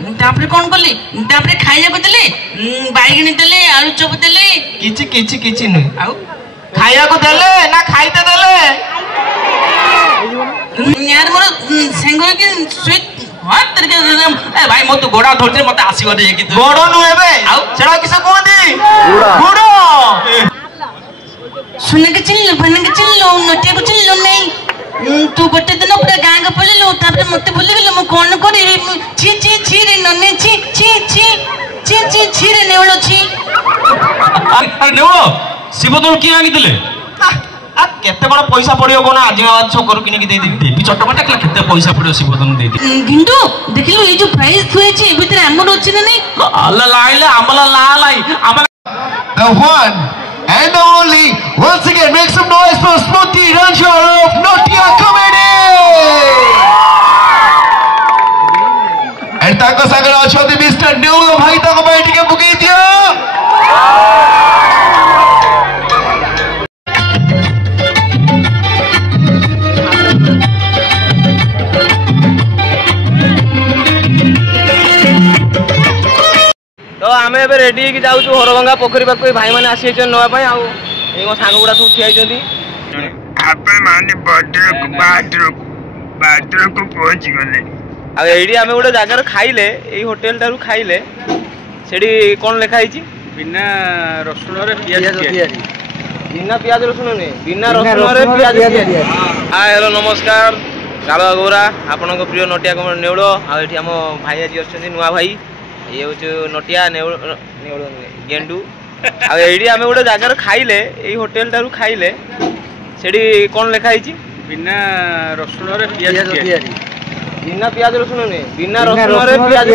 तापर कौन कले तापर खाइया को देले बैगणी देले आलू चप देले किछि किछि किछि नु आउ खाइया को देले ना खाइते देले यार मोर संग के स्वीट हां तरीके ए भाई मो तो गोड़ा धरते मते आसीबो दे कि गोड़ो नु हेबे आउ छड़ा किसे कोंदी गोड़ो सुन के चिल्लो नटे को चिल्लो नहीं तू गोटे दिन पूरा गाँ को पळिलो तापर मते भूली गेलो मो कोन करी छी छी छी रे नने छी छी छी छी छी छी रे नेवलो छी अरे नेवलो शिवदोल की आनी दिले आ केते बड़ पैसा पड़ियो कोना आदिमाबाद छकरू किने की दे देबी देवी चटपटा केला केते पैसा पड़ियो शिवदोल दे दे गिंडू देखिलो ये जो प्राइस थुएची भीतर अमल अछि ना नहीं अल्ला लाइले अमला ला लाई अमला the one and the only once again make some noise for Smoothie Rancher of Notia Comedy and ताको सागर अछोती मिस्टर नेवलो भाई ताको बैठ के बुकी दियो तो आम ए रेडी हो जाऊँ हरभंगा पोखरी पाक भाई मैंने आसी नापी आउ सांग गुड़ा सब ठिया पहुंच गले आईडी आम गोटे जगार खाइले ये होटेल टारू खाइले सेठी कौन लिखाई बिना रसुण पियाज बिना पियाज रसुण नहीं बिना रसुण पियाज हेलो नमस्कार कालुआ गौरा आपण प्रिय नटिया नेउल आम भाई आज अच्छे नुआ भाई ये हूँ नटिया नेउल गेंडू आईडी आम गोटे जगार खाइले ये होटेल टारू खाइले सेठी कौन लिखाई बिना रसुण पियाज बिना पियाज रसुण नहीं बिना रसुण पियाज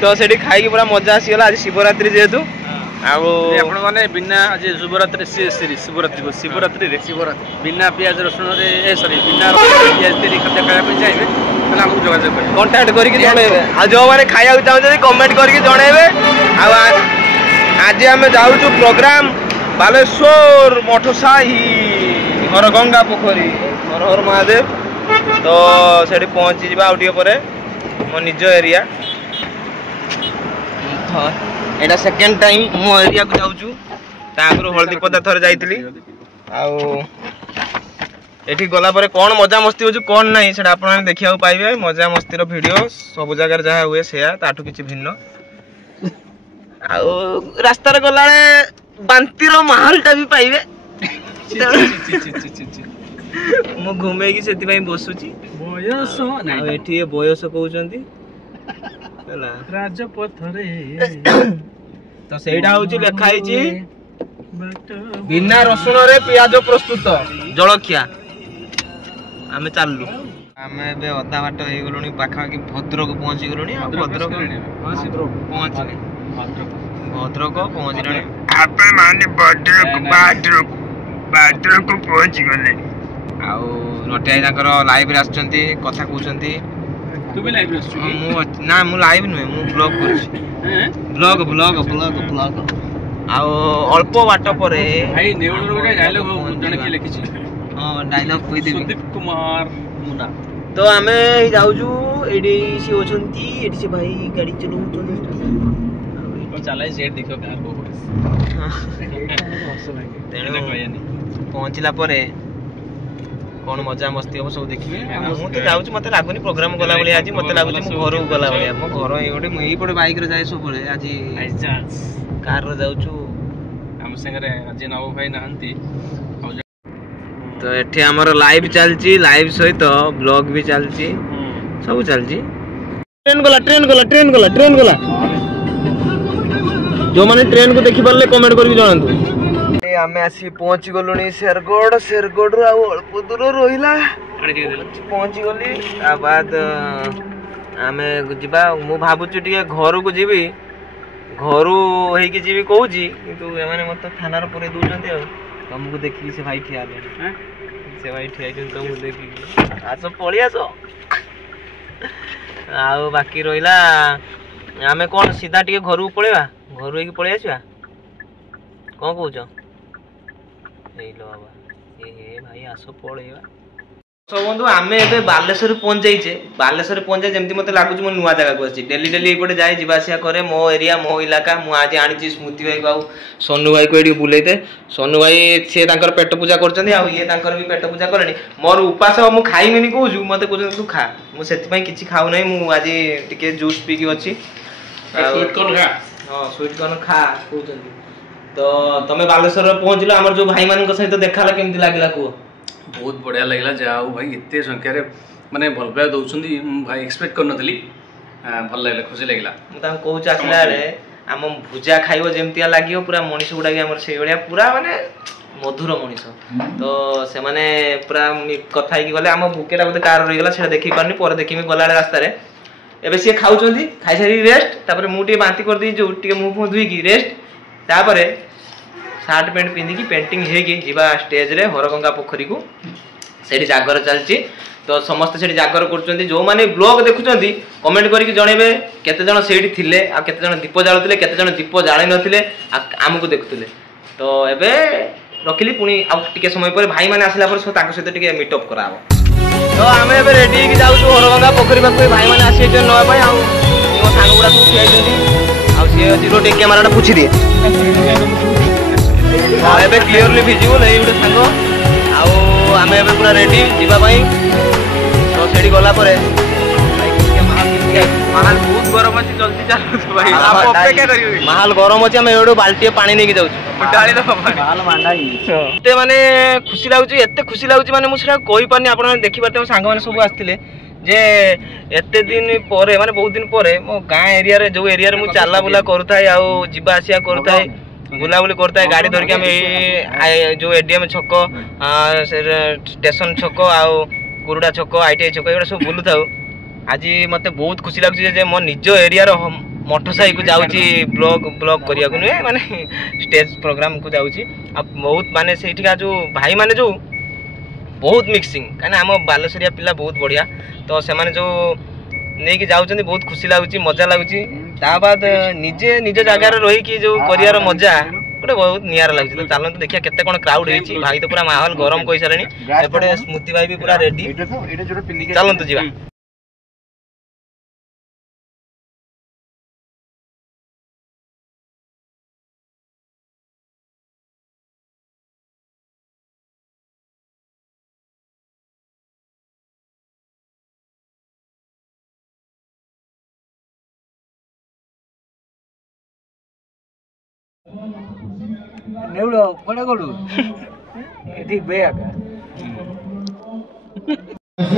तो सेठी खाई पूरा मजा आसीगला आज शिवरात्रि जेहेतु आपण माने बिना आज शिवरात्रि शिवरात्रि शिवरात्रि बिना पियाज रसुण सॉरी बिना पियाज तेरी खाद्य खाया चाहिए हमको जोगाजोग करें कांटेक्ट करके जणेबे आ जो माने खाया चाहते कमेंट करके जणेबे आज आम जाऊँ प्रोग्राम बालेश्वर मठसाही हरगंगा पोखरी हर हर महादेव तो सेठी पहुँची जा मो निज एरिया एटा सेकेंड टाइम मो एरिया को जाऊँ तागुरु हल्दी पदा थरे जाइतली एठी गला परे कौन मजा मस्ती हो कौन नहीं से आप देखा पाइबे मजा मस्तीर वीडियो सब जगह जहाँ हुए से ताठू किसी भिन्न रास्तार गला बांतीर माहौलटा भी पाइबे मु घुमे की से बसुची बयस एठी बयस कहउचंती राजपथरे तो सेटा होची लेखाई छी बिना रसुण रे पियाज प्रस्तुत जलखिया आमे चाललु आमे बे अधा बाट हे गलुनी पाखाकी भद्रक पहुंची गलुनी भद्रक पहुंचले भद्रक पहुंचले आपे माने भद्रक पहुंच गले आउ नटिया ताकर लाइव रे आछंती कथा कहउचंती तू भी लाइव रे आछू ना मु लाइव नुहे मु ब्लॉग करछि ब्लॉग आउ अल्प बाट परे भाई नेवल रो डायलॉग जने के लिखिछि हां डायलॉग कहि देबी सुदीप कुमार मुना तो आमे जाउजु एडी से ओछंती एडी से भाई गाड़ी चलाउछंती और चलाई सेट देखो कार को तेने कहयानी पहुंचला परे कौन मजा मस्ती हम सब देखिए मु तो जाउछ मते लागुनी प्रोग्राम गला बली आज मते लागुछ मु घर गला बली मो घर एई पटे बाइक रे जाय सब बळे आज कार रे जाउछु हम संगे आज नव भाई नहंती तो एठी हमर लाइव चलची लाइव सहित ब्लॉग भी चलची सब चलची ट्रेन गला जो माने ट्रेन को देखि परले कमेंट करके जणांतु आमे आसी पहुंच गलुनी शेरगढ़ रु अल्प दूर रहिला पहुंच गली आ बाद आमे जिबा मु भाबुछु टिके घर को जीवी घरू हे की जीवी कहूची किंतु एमाने मत थाना रे पुरे दूचंती आ तुमको देखि से भाई ठिया ले से भाई ठिया तुमको देखि आसो पळी आसो आ बाकी रहिला आमे कोन सीधा टिके घर को पळेबा घर हे की पळी आसीबा कोन कहूछ लो बाबा ए भाई आसो पळेबा तो बंधु आम ए बालेश्वर पहुंच जाइए बालेश्वर पहुंच जाए जमी मत लगुच मुझे नुआ जगह को अच्छी डेली डेली ये जाए जावासिया करे मो एरिया मो इलाका मुझे आनी स्मृति भाई को सोनू भाई को ये बुलेते सोनू भाई सी पेट पूजा कर भी पेट पूजा कले मोर उपास मुझे खाइमिनी कहूँ मत कहते तू खा मुझे कि खाऊ ना मुझे टी जूस पीकी अच्छी हाँ स्वीट कॉर्न खा कहते तो तुम बालेश्वर पहुँचल आम जो भाई मान सहित देखा केमती लगला कह बहुत बढ़िया लगला जाओ भाई एत संख्यार माने भल पाया दौरान भाई एक्सपेक्ट कर नी भल लगे खुशी लगे मुझे कहूँ आसला बेले आम भुजा खाइब जमती लगे पूरा मनीष गुड़ा से भाया पूरा माने मधुर मनीष तो से माने पूरा कथा गले आम बुकेटा बोलते कार रहीगला से देखी पारनी पर देखी गला रास्तार एवं सी खाऊँ खाई सारी रेस्ट मुझे बांती कर दी जो मुँह फुह धुईकी रेस्ट तापर सार्ट पैंट पिंधिकी पेंटिंग होगा स्टेज रे हरगंगा पोखरी को से जागर चलती तो समस्त से जागर कर जो मैंने ब्लॉग देखुं कमेंट करके जनइबे केते जन से केते जन दीप जालुले केते जन दीप जाली नथिले आमको देखुले तो एबे रखिली पुणी आउ समय पर भाई मैंने आसला सहित टे मीटअप करा तो आम ए रेडी जाऊँ हरगंगा पोखरी पाक भाई मैंने आसी नापी मो सांग गुड़ा सब ठिया सी जीरो टे कैमेरा पूछी दिए एबे क्लियरली विजिबल है गोटे सांग आम ए पूरा रेडी जावाई तो से गला महाल बहुत गरम अच्छी जल्दी चलू भाई महाल गरम अच्छी आम एडू बाल्टी पानी नहीं जाऊँ माने खुशी लगुच एत खुशी लगुच माने मुझे कही पारनी आप देखिपारे सांग मैंने सब आसते जे एते दिन पर माने बहुत दिन पर मो गाँ एरिया रे जो एरिया रे मु चला बुला करूथाय आ जिबा आसिया करूथाय बुलाबुली करता है गाड़ी धरिक आम जो एडीएम छक स्टेशन छक आउ कुरुडा छक आईटीआई छक ये सब बुलू था आज मत बहुत खुशी लगुच मो निज एरिया मठ साई को जाऊँगी ब्लॉग करने को नुहे माने स्टेज प्रोग्राम को जाऊँगी बहुत माने से जो भाई माने जो बहुत मिक्सिंग कहीं आम बालेश्वरिया पिला बहुत बढ़िया तो से जो नहीं कि जाऊँ बहुत खुशी लगुच मजा लगुच बाद निजे निज जगार रही जो कर मजा गोटे बहुत नियारा लगुच तो चलते देखिए केते कौन क्राउड होती भाई तो पूरा माहौल गरम कही सारे एपटे स्मृति भाई भी पूरा रेडी चलतु जा नेवड़ो कोडे कोडू एठी बेया का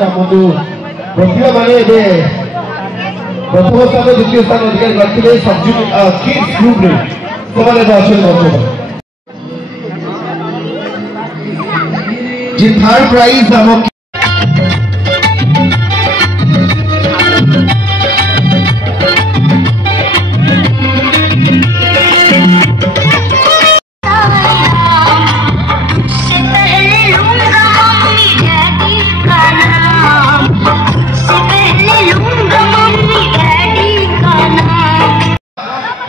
हमको प्रतिभा माने दे प्रथम स्थान द्वितीय स्थान अधिकार करथिले सब्जेक्ट किड्स ग्रुप रे समाने भाषण करथो जी थर्ड प्राइज हम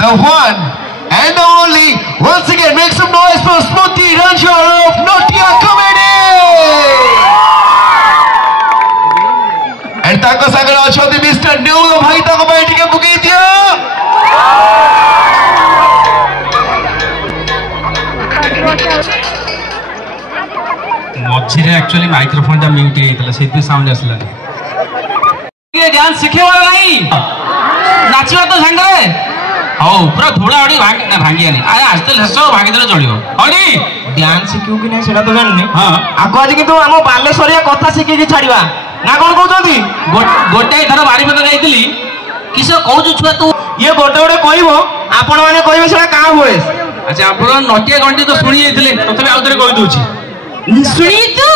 the one and the only. Once again, make some noise for Smoothie Ranchor of Notia Comedy. And ताको सागर अच्छे मिस्टर न्यू भाई ताको बैठ के बुकी दिया. मझे एक्चुअली माइक्रोफोन टा म्यूट ହେଇଥିଲା ସେଇଠି ସାଉଣ୍ଡ ଆସିଲା ये डांस सिखे वाला नहीं नाचिबा तो संगे हौ पूरा धुला अडी भांगी आनी आरे आस्ते लेसो भांगी देले चलियो अडी डांस सिखियो कि नहीं सेटा तो जाननी हां आको आज किंतु हम बालेश्वरिया कथा सिखि कि छाड़ीबा ना कोन कहउछंती गोटे थर बारी पता जाईतिली किसो कहउछु छुआ तू ये गोटे गोटे कहइबो आपण माने कहइबे सेटा का होए अच्छा आपण नटिया गंटी तो सुनी जाईतिले तथबे आउतरे कहि दोछि सुनी तो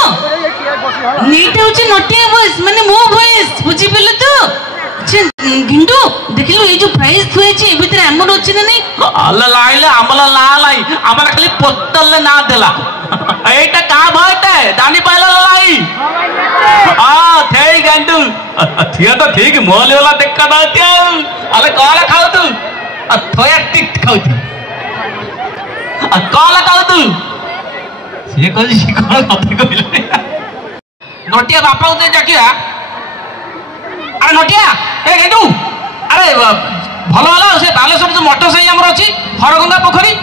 नीट होचे नटिया वॉइस माने मो वॉइस बुझी पेले तो घिंटू देखिलो ये जो प्राइस थुए छि भीतर अमर होछि ना नहीं अल्ला लाइले अमला लाई अमला खाली पोतल ना देला एटा का भाटे दानी पाइला लाई हां थेई घंटू थिया तो ठीक मोले वाला देखका दातिया अले काला खाऊ तू थोया टिक खाऊ तू काला खाऊ तू ये कोन कथा कहले नटिया बापा को डाकिया अरे नटिया ए गेटू अरे भल होला से बालेश्वर जो मठ साई हमर अछि हरगंगा पोखरी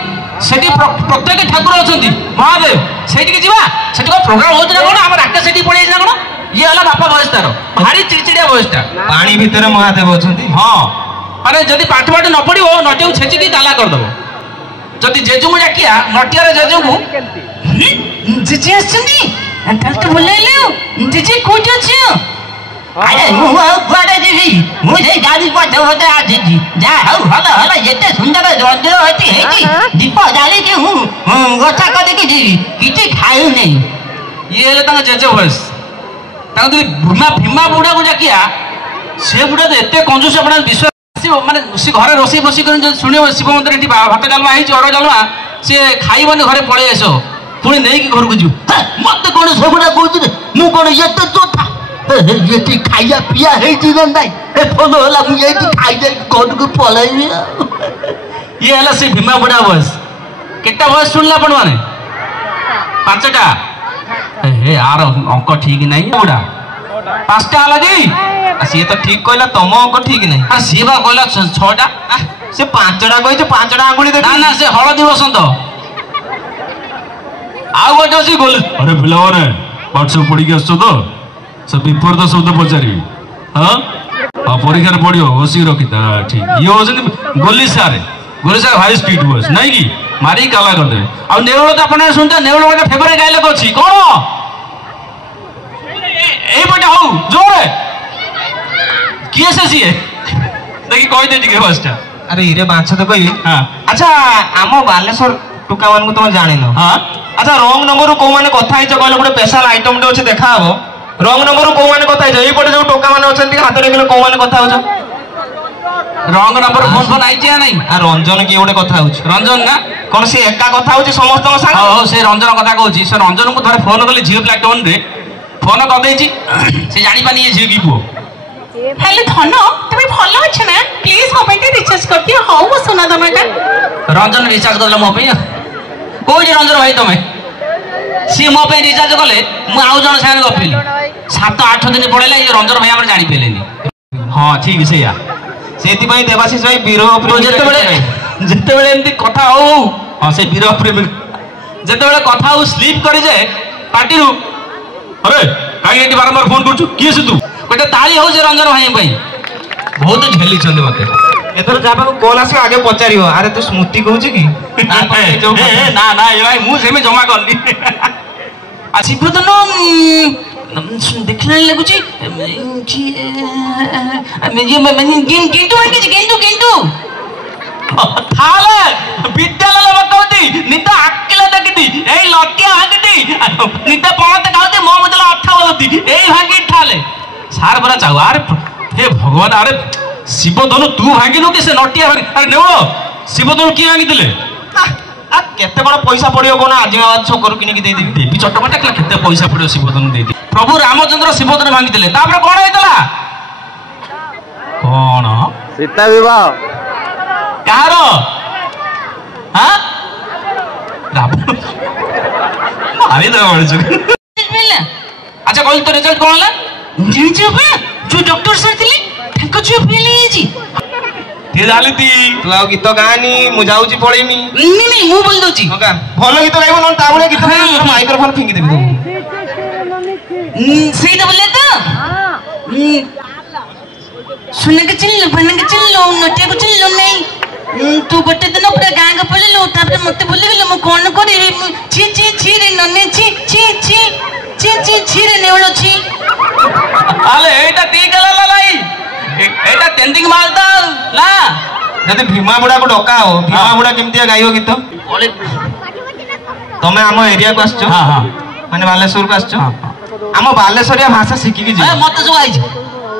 सेठी प्रत्येक ठाकुर अछंती महादेव सेठी के जीवा सेठी को प्रोग्राम होत ना कोन हमर आके सेठी पड़ी ना कोन ये होला बापा बयस तार भारी चिड़चिड़िया बयसटा पानी भीतर महादेव अछंती हां अरे जदि पाठ पाठ न पड़ियो नटिया को छेची की ताला कर दबो जदि जेजू को डाकिया नटिया रे जेजू को जीजी आछनी अंकल तो बोले ले जीजी कोठी अछि अरे मु बड़े जीजी मुझे गाड़ी पर होते आ जीजी जा हौ हला हला एते सुंदर रंजन होती है दीप जाली के हूं गोटा कर देखी जीजी किते खायु नहीं ये ले तंग जेजे बयस तंग भीमा भीमा बुढ़ा को डाकिया से बुढ़ा तो एते कंजूस अपना विश्वास माने सी घरे रोसी बसी कर सुनियो शिव मंदिर एठी भात डालमा हेची अरो डालमा से खाइबने घरे पळे आसो पुणी नहीं कि घर को जीव मत कोन सबुडा कहू मु कोन एते चोथा एती खाइया पिया हेची गंदाई ए फोन होला मु एती खाइ दे घर को पळाइबी ये हला से भीमा बुढ़ा बस केटा बस सुनला पण माने पांचटा हे यार अंक ठीक नहीं बुढ़ा पांचटा हला जी सी तो ठीक कहला तम अंक ठीक नहीं आ सी बा कहला छटा से पांचटा कहि जे पांचटा आंगुली दे ना ना से हळदी बसंत आउ गोटे अछि गोल अरे पिलावने व्हाट्सएप पढ़ी के आसो तो सब विपरीत शब्द पचारि हां आ परीक्षा रे पढ़ियो बसी रखिता ठीक ये होजन गोली सारे भाई स्पीड बस नहीं की मारी काला कर दे आ नेवल तो अपन सुनता नेवल गोटे फेवरेट डायलॉग अछि कोन ए बटा हो जोरे किए से सीए देखि कहि दे ठीक बसटा अरे इरे बाछ तो कहि हां अच्छा आम बालेश्वर टुका मान को तुम जानि न हां अच्छा रंग नंबर को माने कथा हिच कहले गोटे स्पेशल आइटम दे अछि देखा हबो रंग नंबर को माने कथा हिच ए पटे जो टोका माने अछंती हाथ रे गेले को माने कथा होछ रंग नंबर फोन आइछ या नहीं आ रंजन की गोटे कथा होछ रंजन ना कोन से एका कथा होछ समस्त संग हां से रंजन कथा कहूची से रंजन को थोड़े फोन करले जियो प्लेटफॉर्म रे फोन कर देछि से जानि पानी ये जियो की को हेलो धनो तुम्हें भलो अछि ना प्लीज मोबाइल के रिचार्ज कर दियो हाउ वो सुना दमाटा रंजन रिचार्ज करला मो पे को जे रंजन भाई तमे सी मो पे रिचार्ज करले मु आउ जण साने गपिली 7-8 दिन पड़ेला ये रंजन भाई हमर जानि पेलेनी हां ठीक से या सेति भाई देवाशीष भाई वीरो तो जेते बेले एमती कथा हो हां से वीरो प्रेम जेते बेले कथा हो स्लीप करि जाए पार्टी रु अरे काई एटी बारंबार फोन करछु की से तू कोटे ताली हो जे रंजन भाई भाई बहुत झेली छले मते एथर जाबा को कॉल आसी आगे पचारियो अरे तू स्मृति कहू छी की ना ना ये भाई मु सेमे जमा करली आसी प्रदनो देखले लागु छी ये मैं गेंटू है कि गेंटू थाले विद्यालय बकवती निता अक्केला तकती ए लटिया हागती निता पणत गावती मो मजला अठा बोलती ए भागी थाले सार बरा चाउ अरे हे भगवान अरे शिवधनु तू भागिनु के से नटिया भागी अरे नेवो शिवधनु की भागी दिले आ केते बड़ पैसा पड़ियो कोन आजिमाबाद छोकरू किनि की दे देबी देवी चटपटा केते पैसा पड़ियो शिवधनु दे दी प्रभु रामचंद्र शिवधनु भागी दिले तापर कोन हेतला कोन सीता विवाह कहारो हां रावण मारी दे बड़ अच्छा कल तो रिजल्ट कोन हला जीजी पे जो डॉक्टर सर थिले ठको जो फेले जी ते जालती तू आउ गीत गानी मु जाउची पळेमी नहीं मु बोल दोची होगा भलो गीत गाइबो न ताबळे गीत गाइबो माइक्रोफोन फिंगी देबी सही तो बोले तो सुन के चिल्लो नटे को चिल्लो नहीं तू गोटे दिन पूरा गाँ को पळिलो तापर मते बोली गेलो मु कोन करी छी छी छी रे नने छी छी छी छी छी छी रे नेवलो छी आले एटा ती गला लाई एटा तेंदिंग मालता ला जदि भीमा बुढ़ा को डका हो भीमा बुढ़ा केमतिया गाइयो गीत तमे आम एरिया को आछो हां हां माने बालेश्वर को आछो आम बालेश्वरिया भाषा शिखि की जे ए मते जो आइज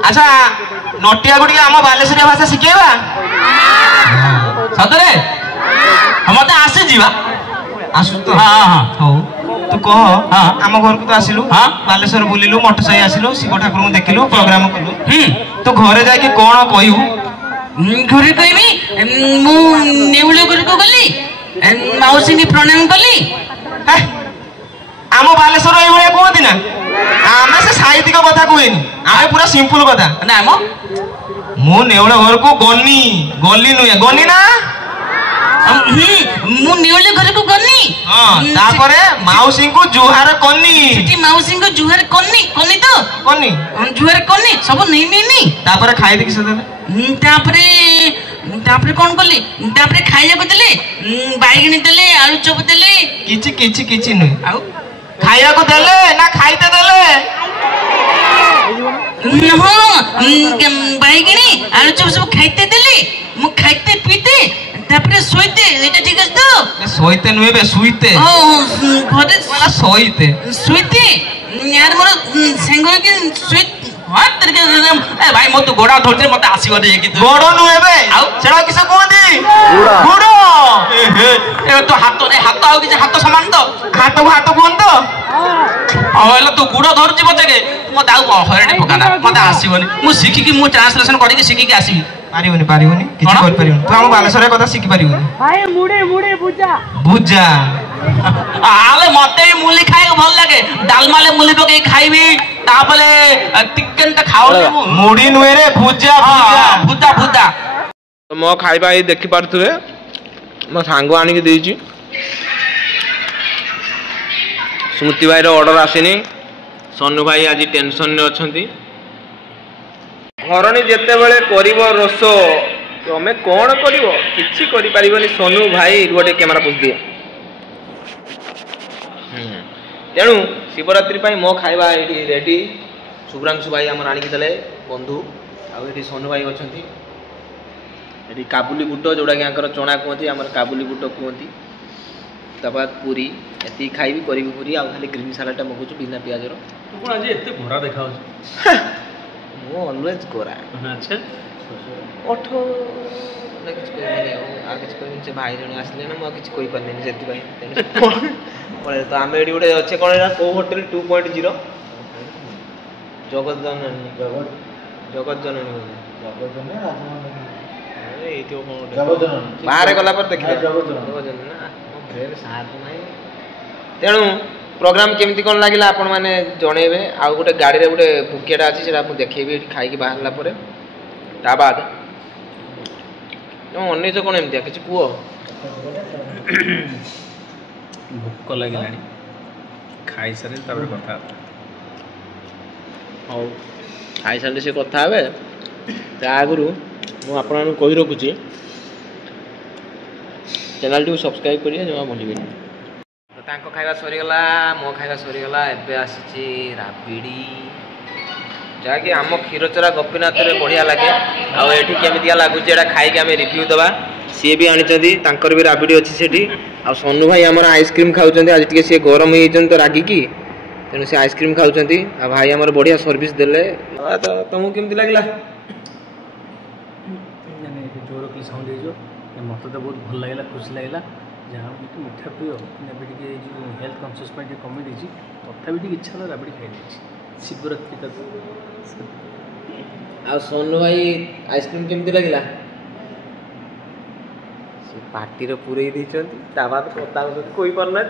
अच्छा नटिया गुडी आम बालेश्वरिया भाषा शिखेबा सतरे हमते आसे जीवा आसु तो हां हां हो तू कह हां आम घर को तो आसिलु हां बालेश्वर बुलिलु मठ साई आसिलु शिव ठाकुर को देखिलु प्रोग्राम कलु तो घरे जाके कोन कहिउ घरे कहबी मु नेवलो घर को गली मौसी नि प्रणाम कली आम बालेश्वर एई भले कहती ना आमे से साहित्यिक कथा कहनी आमे पूरा सिंपल कथा ना मो मु नेउल घर को गनी गली नुए गनी ना मु नेउल घर को गनी हां तापरे माउसी को जुहार कनी सेठी माउसी को जुहार कनी कनी तो कनी जुहार कनी सब नहीं तापरे खाई दे किसे दे तापरे कौन कली तापरे खाइया को देले बाइगणी देले आलू चप देले किछि नुए आउ खाइया को देले ना खाइते देले हाँ बाइगणी आलू चप सब खाइते देले मु खाइते पीते तापरे सोइते एटा ठीक है तो सोइते नुए बे सुइते ओ घरे वाला सोइते सोइते यार मोर संग के सोइते हां तरीके ए भाई मो तो गोड़ा धरते मते आसीबो रे कि गोड़ नुए बे सेडा किसे कोदी गुड़ ए तो हाथ आउ कि हाथ समान तो हाथ कोन तो अहले तू गुड़ धरछि बचके मते आउ हरणी पकाना मते आसीबोनी मु सिखि कि मु ट्रांसलेशन करि कि सिखि कि आसीबी पारिबोनी किछि कर पारिबोनी तू हम बालेश्वर कथा सिखि पारिबोनी भाई मुड़े बुझा आले मते मूली खाए भल लागे डालमाले मूली पके खाइबी तापले चिकन त खाओ मुड़ी नुए रे भुजा भुजा तो मो खाइबा ए देखि पारथुबे मो सांगो आनी के देछि स्मृति भाई रो ऑर्डर आसीनी सोनू भाई आज टेंशन ने अछंती घरणी जेते बेले करिवो रोसो तमे कोन करिवो किछि करि पारिबोनी सोनू भाई गोटे कैमरा पुछ दिए तेणु शिवरात्रि पाई मो खाइबा एठी रेडी शुभ्रांशु भाई हमर आनी के देले बंधु आ एठी सोनू भाई अछंती एठी काबुली बुट जोड़ा के आंकर चना कहती हमर काबुली बुट कहती तबाद पूरी एती खाइबी करिबी पूरी आ खाली ग्रीन सलाड टा मगुछु बिना प्याज रो तू कोन आज एते गोरा देखाउ मो ऑलवेज गोरा अच्छा ओठो ना किछ कहबे आ किछ कहबे से भाई जण आसले ना मो किछ कहि परलेनी सेति भाई पळे तो आमे एडी उडे अच्छे कोन एरा को होटल 2.0 जगत जननी बाहर गला पर देखिए तेणु प्रोग्राम केमती कौन लगे आपण मैंने जनइबे आ गोटे गाड़ी रे गोटे बुकेटा अच्छी से देखेबी खाई बाहरला पर ता बाद अनेक कौन एमती किसी कुह भोक लगिलानी खाई सारे तापर कथा हौ खाई सारे से कथा हे ता आगु मु आपण कहि रखुची चैनल टी सब्सक्राइब करिए जमा भूलिबेनी तो तांको खाइबा सरीगला मो खाइबा सरीगला एबे आसीची राबिडी जाकि आम क्षीरचरा गोपीनाथ रे बढ़िया लगे आ एठी केमितिया लागुची एटा खाई के हमें रिव्यू दबा सी भी आनिचंदी तांकर भी राबिडी अछि सेठी आ सोनू भाई हमर आइसक्रीम खाउचंदी आज टिके से गरम होई जन तो रागी की तेनु से आइसक्रीम खाउचंदी आ भाई हमर बढ़िया सर्विस देले तो तुमको केमिति लागला जोर के साउंड हे जो मत तो बहुत भल लगे खुशी लगे जहाँ मिठा प्रिय जो हेल्थ कन्सीयस कमी देती तथा इच्छा है राबड़ी खाई शिवरात्रि का आ सोनू भाई आइसक्रीम केमती लगिला पार्टी रे पूरे देइचंती ता बाद कथा कोई परना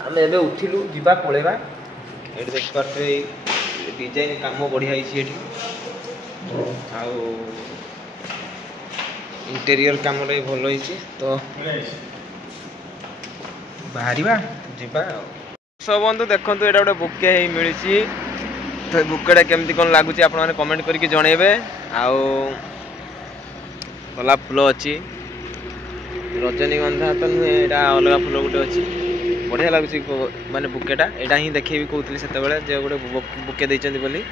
आमे एबे उठिलु जिबा पळेबा एडी देख करते डिजाइन काम बढ़िया हिची एठी आ इंटेरियर काम रे भलो हिची तो बाहरिबा जिबा सब बंधु देखंतु एटा गोटे बुके हे मिलिची तो बुकेटा केमती कोन लागुची आपण माने कमेंट करके जणेबे आउ गोलाप फूल अच्छी रजनीगंधा तो नुहे एटा अलग फूल गोटे अच्छी बढ़िया लगुच माने बुकेटा एटा ही देखे भी कहते से जो गोटे बुके देइचंदी बोली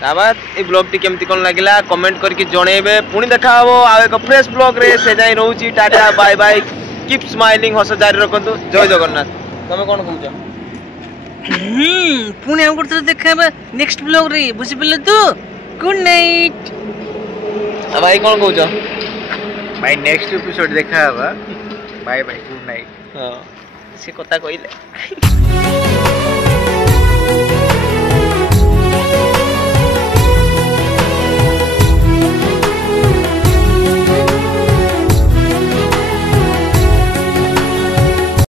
ताबाद ए ब्लॉग टी केमती कोन लागिला कमेंट करके जणेबे पुणी देखा हबो आ एक फ्रेश ब्लॉग रे से जाई रहउची tata bye bye keep smiling हस जारी रखंतु जय जगन्नाथ तमे कोन कहउछ पुणे हम करते देखाबे नेक्स्ट ब्लॉग रे बुझि पले तू गुड नाइट भाई कोन कहउछ भाई नेक्स्ट एपिसोड देखा बाय बाय गुड नाइट हां से कथा कइले